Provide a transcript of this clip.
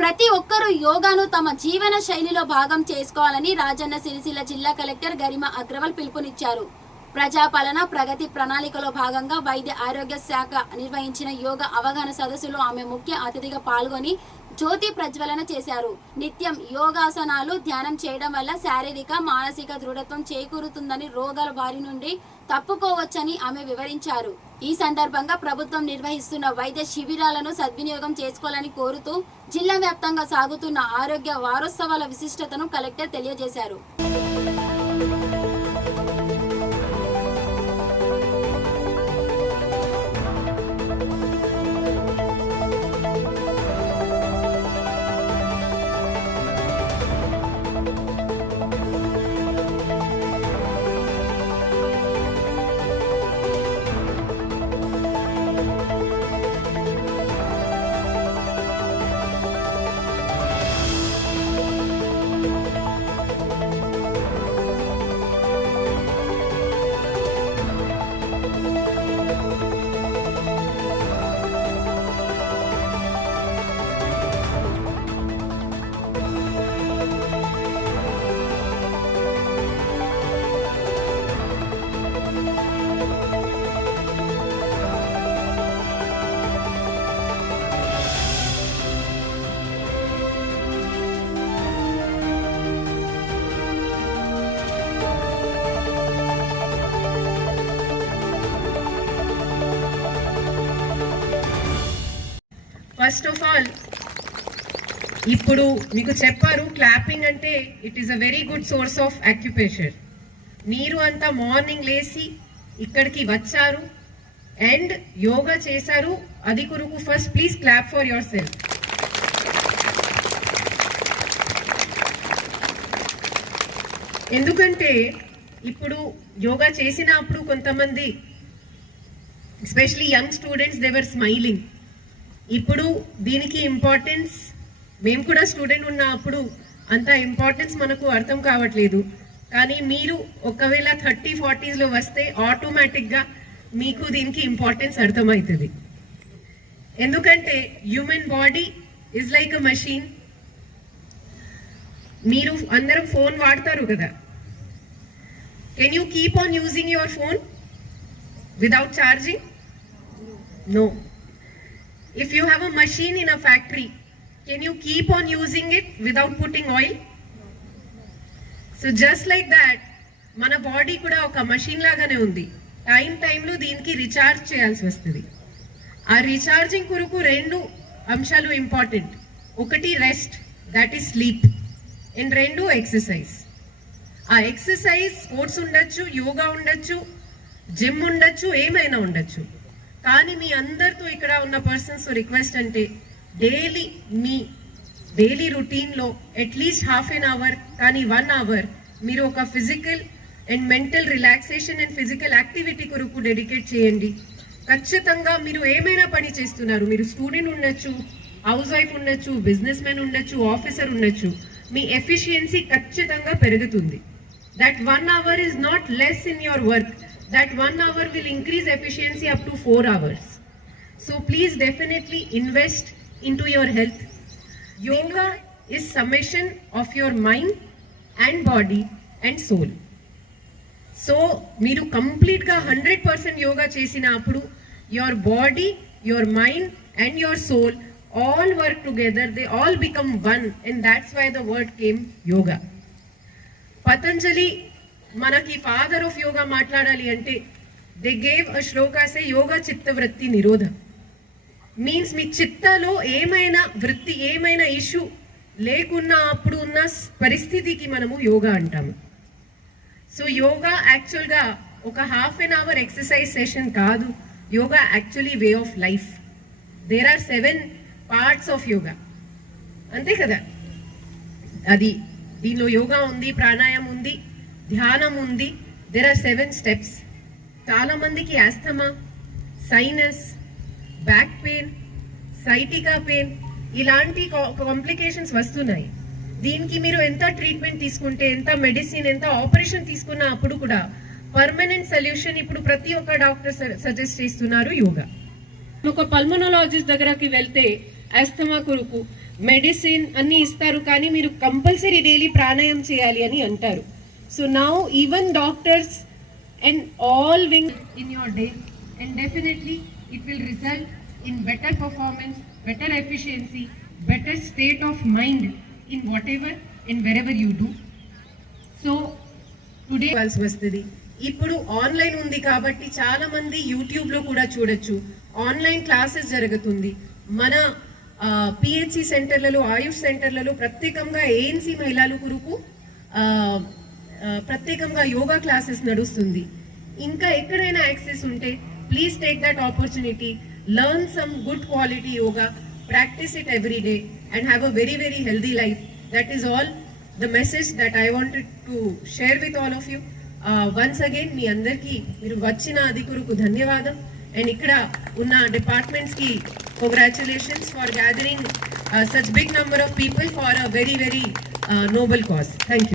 ప్రతి ఒక్కరూ యోగాను తమ జీవన శైలిలో భాగం చేసుకోవాలని రాజన్న సిరిసిల్ల జిల్లా కలెక్టర్ గరిమా అగ్రవాల్ పిలుపునిచ్చారు. ప్రజాపాలన ప్రగతి ప్రణాళికలో భాగంగా వైద్య ఆరోగ్య శాఖ నిర్వహించిన యోగా అవగాహన సదస్సులో ఆమె ముఖ్య అతిథిగా పాల్గొని జ్యోతి ప్రజ్వలన చేశారు. నిత్యం యోగాసనాలు ధ్యానం చేయడం వల్ల శారీరక మానసిక దృఢత్వం చేకూరుతుందని, రోగాల బారి నుండి తప్పుకోవచ్చని ఆమె వివరించారు. ఈ సందర్భంగా ప్రభుత్వం నిర్వహిస్తున్న వైద్య శిబిరాలను సద్వినియోగం చేసుకోవాలని కోరుతూ జిల్లా వ్యాప్తంగా సాగుతున్న ఆరోగ్య వారోత్సవాల విశిష్టతను కలెక్టర్ తెలియజేశారు. ఫస్ట్ ఆఫ్ ఆల్ ఇప్పుడు మీకు చెప్పారు క్లాపింగ్ అంటే it is a very good source of acupressure. మీరు అంతా మార్నింగ్ లేచి ఇక్కడికి వచ్చారు అండ్ యోగా చేశారు, అది కొరకు first please clap for your self. ఎందుకంటే ఇప్పుడు యోగా చేసినప్పుడు కొంతమంది especially young students they were smiling. ఇప్పుడు దీనికి ఇంపార్టెన్స్, మేము కూడా స్టూడెంట్ ఉన్నప్పుడు అంత ఇంపార్టెన్స్ మనకు అర్థం కావట్లేదు. కానీ మీరు ఒకవేళ 30-40s వస్తే ఆటోమేటిక్గా మీకు దీనికి ఇంపార్టెన్స్ అర్థమవుతుంది. ఎందుకంటే human body is like a machine. మీరు అందరం ఫోన్ వాడతారు కదా, can you keep on using your phone without charging? No. If you have a machine in a factory, can you keep on using it without putting oil? So just like that, మన body కూడా ఒక machine లాగానే ఉంది. టైంలో దీనికి recharge చేయాల్సి వస్తుంది. ఆ రీఛార్జింగ్ కొరకు 2 అంశాలు ఇంపార్టెంట్. ఒకటి rest, that is sleep, and 2 exercise. ఆ ఎక్సర్సైజ్ స్పోర్ట్స్ ఉండొచ్చు, యోగా ఉండొచ్చు, జిమ్ ఉండొచ్చు, ఏమైనా ఉండొచ్చు. కానీ మీ అందరితో ఇక్కడ ఉన్న పర్సన్స్ రిక్వెస్ట్ అంటే మీ డైలీ రొటీన్లో అట్లీస్ట్ ½ an hour కానీ 1 hour మీరు ఒక physical and mental relaxation and physical activity కొరకు డెడికేట్ చేయండి. ఖచ్చితంగా మీరు ఏమైనా పని చేస్తున్నారు, మీరు స్టూడెంట్ ఉండొచ్చు, హౌస్ వైఫ్ ఉండొచ్చు, బిజినెస్ మ్యాన్ ఉండొచ్చు, ఆఫీసర్ ఉండొచ్చు, మీ ఎఫిషియన్సీ ఖచ్చితంగా పెరుగుతుంది. That 1 hour is not less in your work. That 1 hour will increase efficiency up to 4 hours. So please definitely invest into your health. Yoga is summation of your mind and body and soul. So మీరు కంప్లీట్గా 100% యోగా చేసినప్పుడు your body, your mind and your soul all work together. They all become one, and that's why the word came yoga. Patanjali మనకి father of yoga మాట్లాడాలి అంటే they gave a shloka సే యోగా చిత్త వృత్తి నిరోధ. Means మీ చిత్తలో ఏమైనా వృత్తి, ఏమైనా ఇష్యూ లేకున్నా అప్పుడు ఉన్న పరిస్థితికి మనము యోగా అంటాము. సో యోగా యాక్చువల్గా ఒక ½ an hour ఎక్సర్సైజ్ సెషన్ కాదు. Yoga actually way of life. There are 7 parts of yoga, అంతే కదా. అది దీనిలో యోగా ఉంది, ప్రాణాయామం ఉంది, ధ్యానం ఉంది. There are 7 steps. చాలా మందికి asthma, sinus, back pain, sciatica pain ఇలాంటి కాంప్లికేషన్స్ వస్తున్నాయి. దీనికి మీరు ఎంత ట్రీట్మెంట్ తీసుకుంటే, ఎంత మెడిసిన్, ఎంత ఆపరేషన్ తీసుకున్నా అప్పుడు కూడా పర్మనెంట్ సొల్యూషన్ ఇప్పుడు ప్రతి ఒక్క డాక్టర్ సజెస్ట్ చేస్తున్నారు యోగా. ఒక పల్మనాలజిస్ట్ దగ్గరకి వెళ్తే ఆస్తమా కొరకు మెడిసిన్ అన్ని ఇస్తారు, కానీ మీరు కంపల్సరీ డైలీ ప్రాణాయామం చేయాలి అని అంటారు. So now even doctors and all wing in your day, and definitely it will result in better performance, better efficiency, better state of mind in what ever in wherever you do. So today వస్తుంది. ఇప్పుడు online ఉంది కాబట్టి చాలా మంది YouTube లో కూడా చూడొచ్చు. Online classes జరుగుతుంది. మన పిహెచ్సి సెంటర్లలో, ఆయుష్ సెంటర్లలో ప్రత్యేకంగా ఏఎన్సి మహిళల కొరకు ప్రత్యేకంగా యోగా క్లాసెస్ నడుస్తుంది. ఇంకా ఎక్కడైనా యాక్సెస్ ఉంటే please take that opportunity, learn some good quality yoga, practice it every day and have a very very healthy life. That is all the message that I wanted to share with all of you. Once again మీ అందరికీ మీరు వచ్చిన అది కొరకు ధన్యవాదం. And ఇక్కడ ఉన్న departments కి congratulations for gathering such big number of people for a very very noble cause. Thank you.